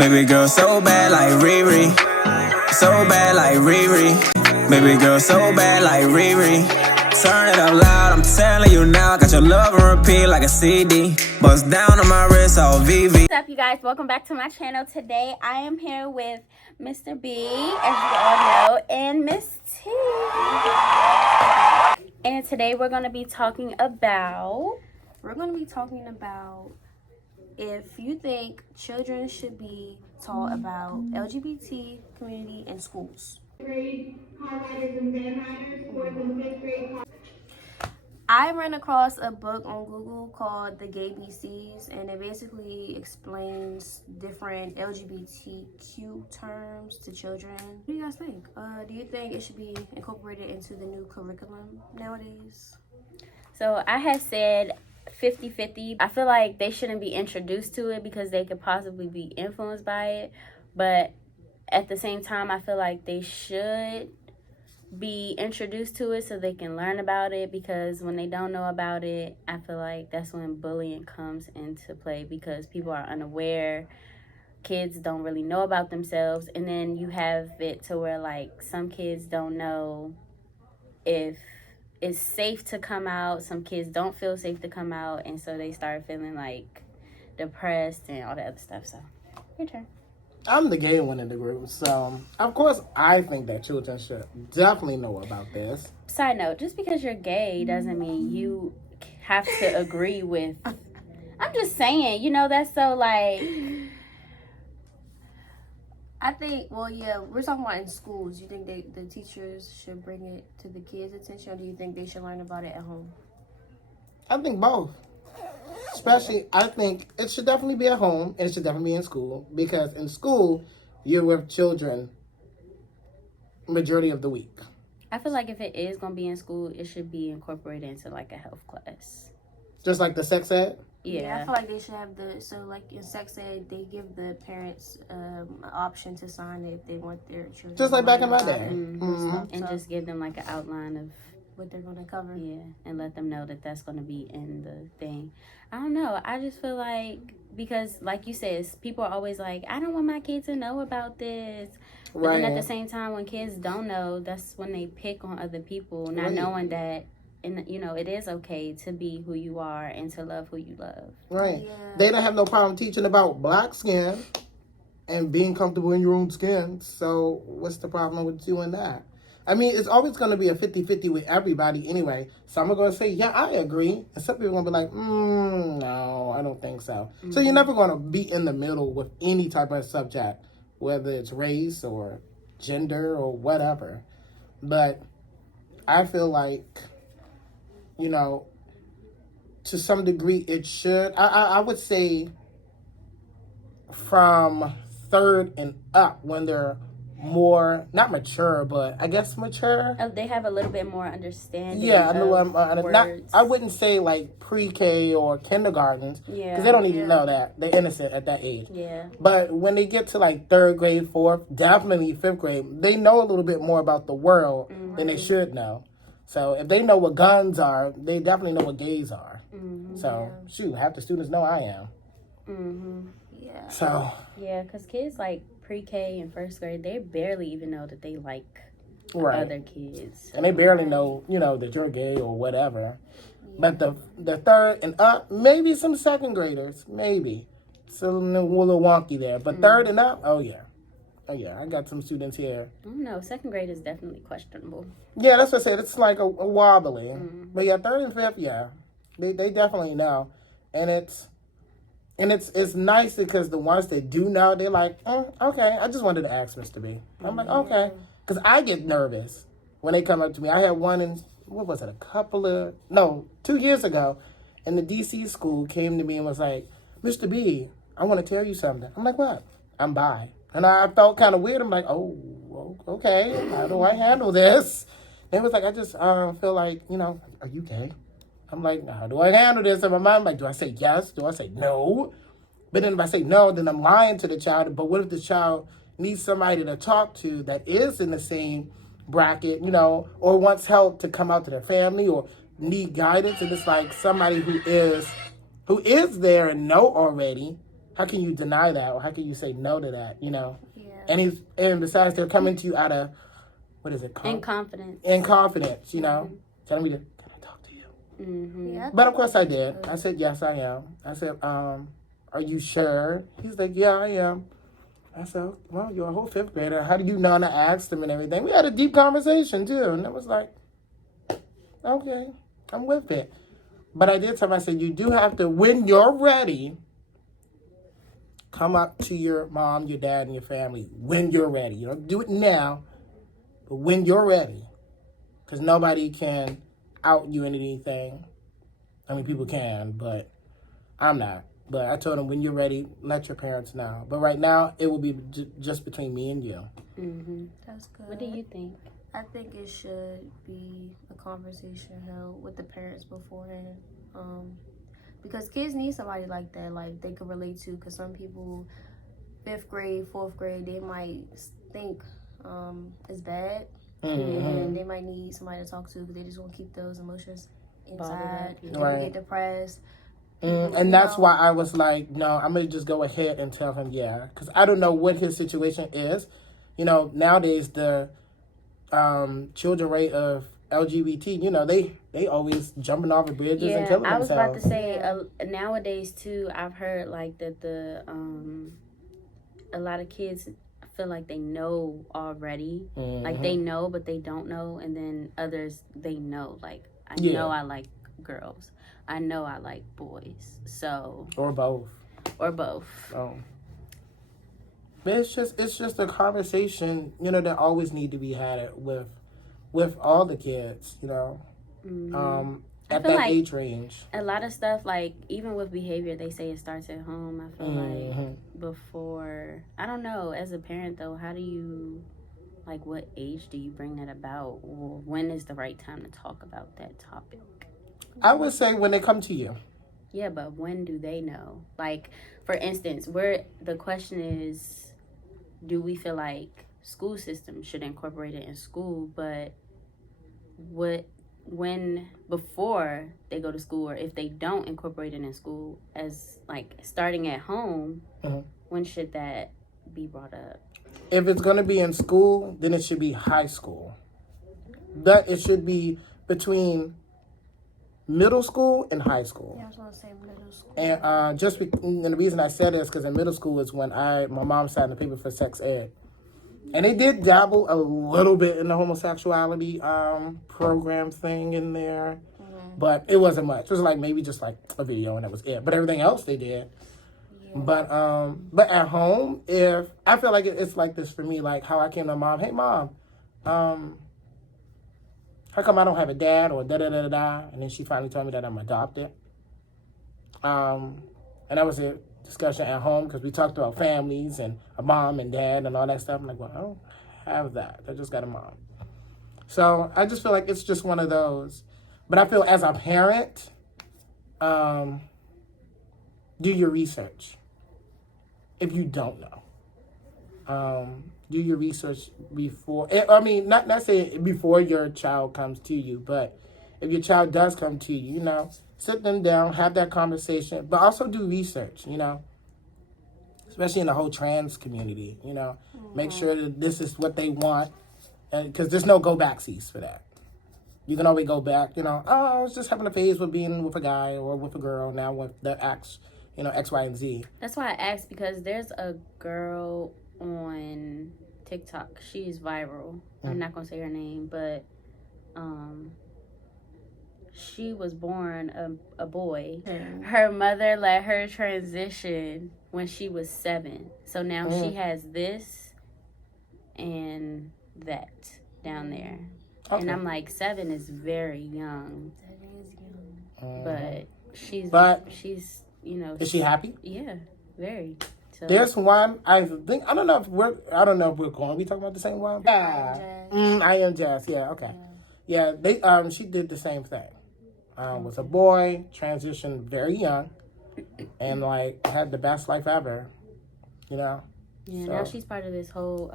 Baby girl so bad like Riri. So bad like Riri. Baby girl so bad like Riri. Turn it up loud, I'm telling you now. Got your love on repeat like a CD. Bust down on my wrist, all VV. What's up, you guys? Welcome back to my channel. Today I am here with Mr. B, as you all know, and Miss T. And today we're going to be talking about if you think children should be taught about LGBT community in schools. I ran across a book on Google called The Gay BCs, and it basically explains different LGBTQ terms to children. What do you guys think? Do you think it should be incorporated into the new curriculum nowadays? So I have said 50-50. I feel like they shouldn't be introduced to it because they could possibly be influenced by it. But at the same time, I feel like they should be introduced to it so they can learn about it, because when they don't know about it, I feel like that's when bullying comes into play, because people are unaware. Kids don't really know about themselves, and then you have it to where like some kids don't know if it's safe to come out. Some kids don't feel safe to come out, and so they start feeling like depressed and all that other stuff. So your turn. I'm the gay one in the group, so of course I think that children should definitely know about this. Side note, just because you're gay doesn't mean you have to agree with. I'm just saying, that's so like. I think, we're talking about in schools. You think the teachers should bring it to the kids' attention, or do you think they should learn about it at home? I think both. Especially, I think it should definitely be at home and it should definitely be in school, because in school, you're with children majority of the week. I feel like if it is going to be in school, it should be incorporated into like a health class. Just like the sex ed? Yeah, I feel like they should have like in sex ed, they give the parents an option to sign it if they want their children. Just like back in my day. And just give them like an outline of what they're going to cover. Yeah, and let them know that that's going to be in the thing. I don't know. I just feel like, because like you said, people are always like, I don't want my kids to know about this. But then at the same time, when kids don't know, that's when they pick on other people, not knowing that, and it is okay to be who you are and to love who you love. Right. Yeah. They don't have no problem teaching about black skin and being comfortable in your own skin. So what's the problem with doing that? I mean, it's always going to be a 50-50 with everybody anyway. Some are going to say, yeah, I agree. And some people are going to be like, no, I don't think so. Mm-hmm. So you're never going to be in the middle with any type of subject, whether it's race or gender or whatever. But I feel like, to some degree it should. I would say from third and up, when they're more, not mature, but I guess mature. They have a little bit more understanding. Yeah, I wouldn't say like pre-K or kindergartens, because they don't even know that. They're innocent at that age. Yeah. But when they get to like third grade, fourth, definitely fifth grade, they know a little bit more about the world than they should know. So if they know what guns are, they definitely know what gays are. So shoot, half the students know I am. Yeah. So. Yeah, because kids like pre-K and first grade, they barely even know that they like other kids. And they barely know, that you're gay or whatever. Yeah. But the third and up, maybe some second graders, maybe. It's a little wonky there. But third and up, oh yeah, I got some students here. No, second grade is definitely questionable. Yeah, that's what I said. It's like a wobbly. But yeah, third and fifth, yeah, they definitely know. And it's nice because the ones that do know, they're like, okay, I just wanted to ask Mr. B. I'm like, okay. Because I get nervous when they come up to me. I had one in, 2 years ago, and the DC school came to me and was like, Mr. B, I want to tell you something. I'm like, what? I'm bi. And I felt kind of weird. I'm like, oh, okay. How do I handle this? And it was like, I just feel like, are you gay? I'm like, how do I handle this? In my mind, I'm like, do I say yes? Do I say no? But then if I say no, then I'm lying to the child. But what if the child needs somebody to talk to that is in the same bracket, or wants help to come out to their family, or need guidance? And it's like somebody who is there and know already how can you deny that, or how can you say no to that? You know. Yeah. And besides, they're coming to you out of what is it? In confidence. In confidence, you know, telling me to, can I talk to you? Mm-hmm. Yeah, But of course I did. I said, yes, I am. I said, are you sure? He's like, yeah, I am. I said, well, you're a whole fifth grader. How do you know? And I asked him and everything. We had a deep conversation too. And it was like, okay, I'm with it. But I did tell him, I said, you do have to, when you're ready, come up to your mom, your dad, and your family when you're ready. You don't do it now, but when you're ready. Because nobody can out you in anything. I mean, people can, but I'm not. But I told them, when you're ready, let your parents know. But right now, it will be just between me and you. Mm-hmm. that's good. What do you think? I think it should be a conversation held with the parents beforehand. Because kids need somebody like that, like they can relate to. Because some people, 5th grade, 4th grade, they might think it's bad. And they might need somebody to talk to because they just want to keep those emotions inside. They Right. get depressed. And that's why I was like, no, I'm going to just go ahead and tell him, yeah. Because I don't know what his situation is. You know, nowadays the children rate of LGBT, you know, they always jumping off of bridges and killing I was themselves. about to say, nowadays too, I've heard like that a lot of kids feel like they know already. Like they know, but they don't know. And then others, they know. Like, I know I like girls. I know I like boys. So. Or both. Or both. Oh. But it's just a conversation, you know, that always need to be had with all the kids, you know, at that like age range. A lot of stuff, like, even with behavior, they say it starts at home. I feel like before, I don't know, as a parent, though, how do you, like, what age do you bring that about? Or when is the right time to talk about that topic? I would say when they come to you. Yeah, but when do they know? Like, for instance, the question is, do we feel like school system should incorporate it in school, but before they go to school, or if they don't incorporate it in school, as like starting at home, when should that be brought up? If it's going to be in school, then it should be high school. That it should be between middle school and high school. Yeah, I was going to say middle school. And and the reason I said it is because in middle school is when my mom signed the paper for sex ed. And they did dabble a little bit in the homosexuality program thing in there. But it wasn't much. It was like maybe just like a video and that was it. But everything else they did. Yeah. But at home, if I feel like it's like this for me, like how I came to mom, hey mom, how come I don't have a dad, or da-da-da-da-da? And then she finally told me that I'm adopted. And that was a discussion at home because we talked about families and a mom and dad and all that stuff. I'm like, well, I don't have that. I just got a mom. So I just feel like it's just one of those. But I feel as a parent, do your research if you don't know. Do your research before, I mean, not saying before your child comes to you, but if your child does come to you, you know, sit them down, have that conversation, but also do research, you know, especially in the whole trans community, you know, make sure that this is what they want, because there's no go-backsies for that. You can always go back, you know, oh, I was just having a phase with being with a guy or with a girl, now with the X, you know, X, Y, and Z. That's why I asked, because there's a girl on TikTok. She's viral. I'm not gonna say her name, but she was born a boy. Her mother let her transition when she was 7. So now she has this and that down there. Okay. And I'm like, 7 is very young. That is young. But she's, you know. Is she happy? Yeah, very. So. There's one, I think, I don't know if we're going to be talking about the same one. Yeah. I Am Jazz. Yeah, okay. Yeah, they she did the same thing. Was a boy, transitioned very young, and like had the best life ever, you know. Yeah, so. Now she's part of this whole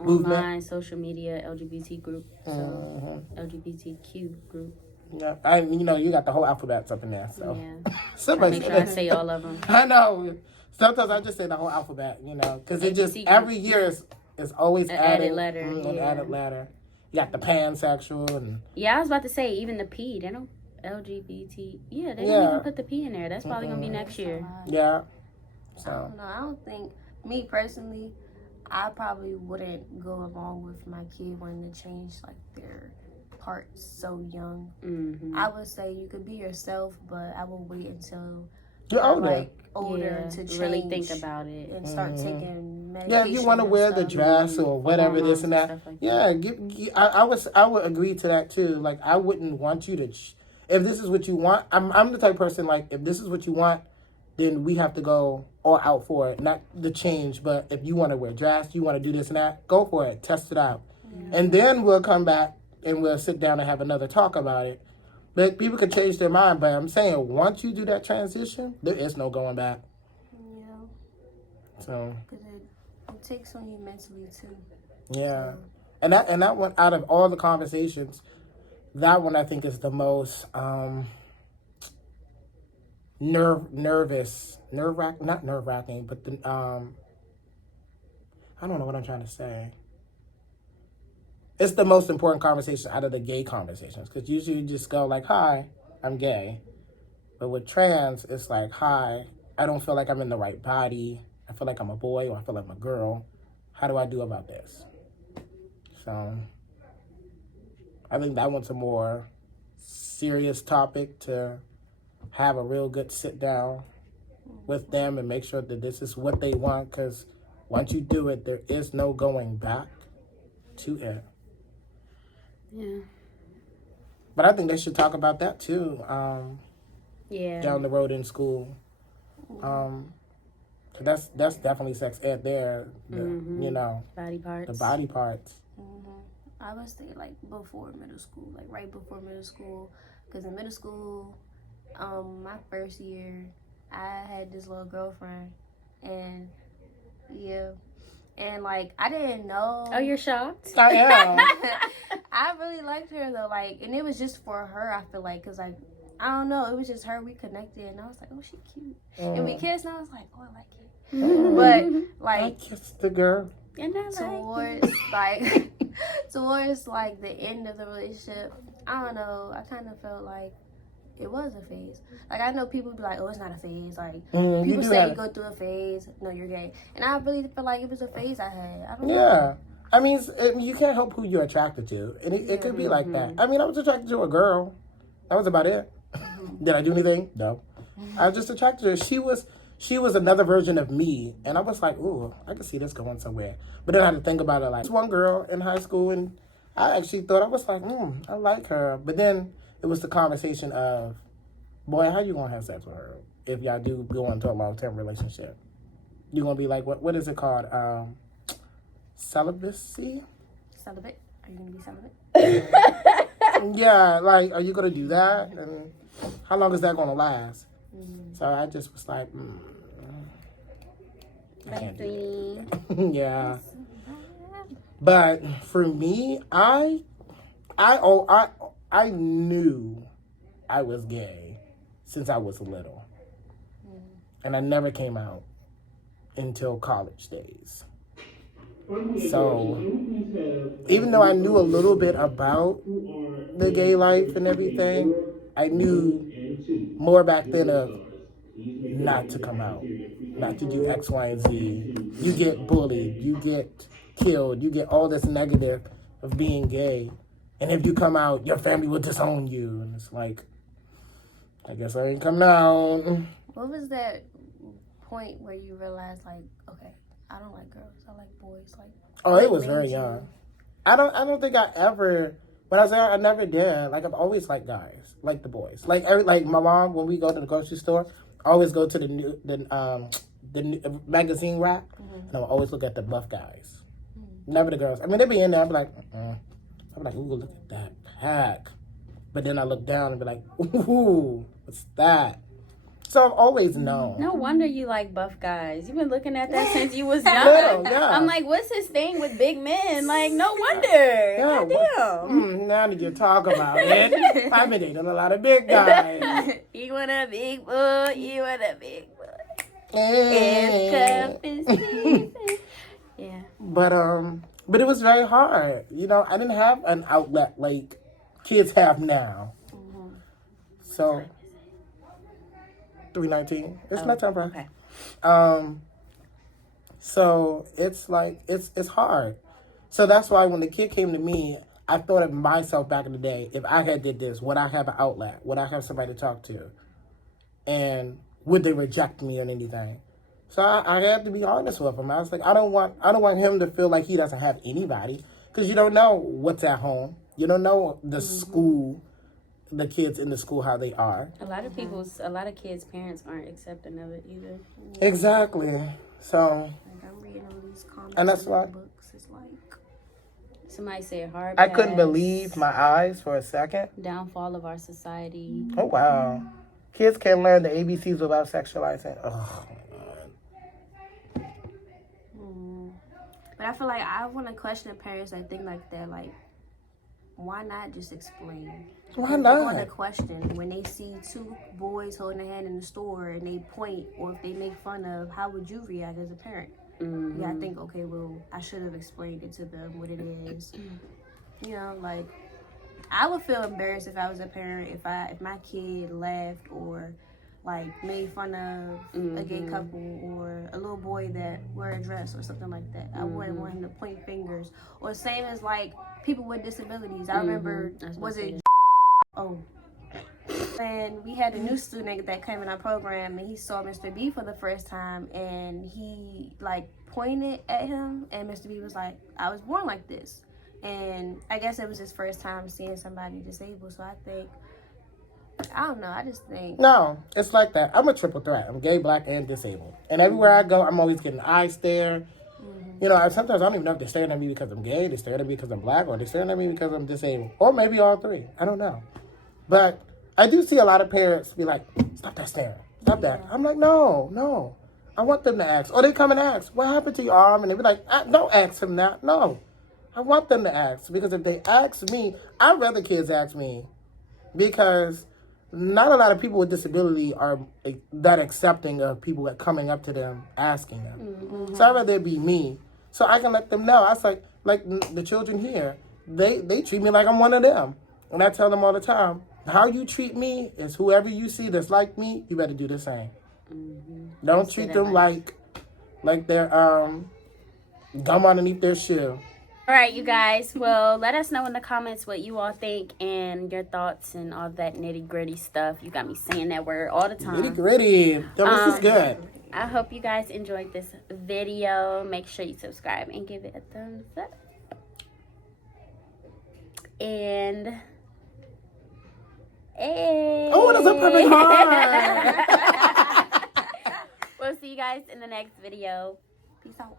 movement. Online social media LGBT group, so LGBTQ group. Yeah, you know, you got the whole alphabets up in there, so. Yeah. So I make sure I say all of them. I know. Sometimes I just say the whole alphabet, you know, because it just ABCD. every year is always An added letter. an added letter. You got the pansexual and Yeah, I was about to say even the P. They don't LGBT. Yeah, they don't even put the P in there. That's probably gonna be next year. yeah. I So don't know. I don't think, me personally, I probably wouldn't go along with my kid wanting to change like their parts so young. Mm-hmm. I would say you could be yourself, but I will wait until you're older. like older to change, really think about it. and start taking medication. Yeah, if you want to and wear the stuff. dress or whatever this and that, Stuff like yeah, I would agree to that too. Like I wouldn't want you to, if this is what you want, I'm the type of person like if this is what you want, then we have to go all out for it, not the change. But if you want to wear dress, you want to do this and that, go for it, test it out, and then we'll come back and we'll sit down and have another talk about it. But people can change their mind. But I'm saying once you do that transition, there is no going back. Yeah, So because it takes on you mentally too. yeah, and that one out of all the conversations, that one I think is the most nerve wracking, but the I don't know what I'm trying to say. It's the most important conversation out of the gay conversations because usually you just go like, "Hi, I'm gay," but with trans, it's like, "Hi, I don't feel like I'm in the right body. I feel like I'm a boy or I feel like I'm a girl. How do I do about this?" So I think that one's a more serious topic to have a real good sit down with them and make sure that this is what they want, because once you do it, there is no going back to it. Yeah. But I think they should talk about that too, Yeah. down the road in school. 'Cause that's definitely sex ed there, you know, Body parts. the body parts. I would say like before middle school, like right before middle school, because in middle school, my first year, I had this little girlfriend, and yeah, and like I didn't know. Oh, you're shocked? I am. I really liked her though, like, and it was just for her. I feel like, cause like I don't know, it was just her. We connected, and I was like, oh, she cute, and we kissed, and I was like, oh, I like it. But I like kissed the girl. And I towards like the end of the relationship, I don't know, I kind of felt like it was a phase. Like I know people be like, oh, it's not a phase. Like people say you go through a phase. No, you're gay. And I really feel like it was a phase I had. I don't know. Yeah. I mean, you can't help who you're attracted to. And it could be like that. I mean, I was attracted to a girl. That was about it. Did I do anything? No. I was just attracted to her. She was another version of me. And I was like, ooh, I could see this going somewhere. But then I had to think about it like, this one girl in high school, and I actually thought, I was like, I like her. But then it was the conversation of, boy, how you going to have sex with her if y'all do go into a long-term relationship? You're going to be like, what is it called? Celibacy? Celibate? Are you gonna be celibate? Yeah, like, are you going to do that? And how long is that going to last? So I just was like, I can't do that. Yeah. But for me, I knew I was gay since I was little. And I never came out until college days. So even though I knew a little bit about the gay life and everything, I knew more back then of not to come out, not to do X, Y, and Z. You get bullied, you get killed, you get all this negative of being gay. And if you come out, your family will disown you. And it's like, I guess I ain't coming out. What was that point where you realized, like, okay, I don't like girls, I like boys? Like, oh, it was very young. I don't think I ever, when I was there, I never did. Like, I've always liked guys, like the boys. Like my mom, when we go to the grocery store, I always go to the new magazine rack, and I'll always look at the buff guys. Never the girls. I mean, they'd be in there, I'd be like, I'm like, ooh, look at that pack. But then I look down and be like, ooh, what's that? So I've always known. No wonder you like buff guys. You've been looking at that since you was young. Yeah. I'm like, what's his thing with big men? Like, no wonder. Yeah, Goddamn. Now that you talk about it, I've been dating a lot of big guys. You want a big boy? You want a big boy? It's cuffing season. Yeah. But it was very hard. You know, I didn't have an outlet like kids have now. Mm-hmm. So 3:19. It's my time, bro. Okay. So it's like it's hard. So that's why when the kid came to me, I thought of myself back in the day. If I had did this, would I have an outlet? Would I have somebody to talk to? And would they reject me or anything? So I had to be honest with him. I was like, I don't want him to feel like he doesn't have anybody, because you don't know what's at home. You don't know the school, the kids in the school, how they are. A lot of kids' parents aren't accepting of it either. Exactly. So. Like I'm reading all these comments And that's in why- the books. It's like Somebody said hard. I couldn't pass, believe my eyes for a second. downfall of our society. Oh, wow. Kids can't learn the ABCs without sexualizing. Oh, my God. But I feel like I want to question the parents that think like that. Like, why not just explain? Why They not? want to question when they see two boys holding a hand in the store and they point, or if they make fun of, how would you react as a parent? Mm-hmm. Yeah, I think, okay, well, I should have explained it to them what it is. You know, like, I would feel embarrassed if I was a parent, if my kid laughed or like made fun of a gay couple or a little boy that wear a dress or something like that. I wouldn't want him to point fingers. Or same as like people with disabilities. I remember, was it and we had a new student that came in our program, and he saw Mr. B for the first time, and he like pointed at him, and Mr. B was like, I was born like this. And I guess it was his first time seeing somebody disabled. So I think, I don't know, I just think. No, it's like that. I'm a triple threat. I'm gay, black, and disabled. And everywhere I go, I'm always getting eye stare. You know, sometimes I don't even know if they're staring at me because I'm gay, they're staring at me because I'm black, or they're staring at me because I'm disabled. Or maybe all three. I don't know. But I do see a lot of parents be like, stop that staring. Stop that. I'm like, no. I want them to ask. Or they come and ask, what happened to your arm? And they be like, don't ask him that. No. I want them to ask, because if they ask me, I'd rather kids ask me, because not a lot of people with disability are that accepting of people that coming up to them asking them. So I'd rather it be me, so I can let them know. I was like the children here, they treat me like I'm one of them, and I tell them all the time, how you treat me is whoever you see that's like me, you better do the same. Don't treat them like they're gum underneath their shoe. All right, you guys. Well, let us know in the comments what you all think and your thoughts and all that nitty gritty stuff. You got me saying that word all the time. Nitty gritty. This is good. I hope you guys enjoyed this video. Make sure you subscribe and give it a thumbs up. And hey. Oh, that's a perfect heart. We'll see you guys in the next video. Peace out.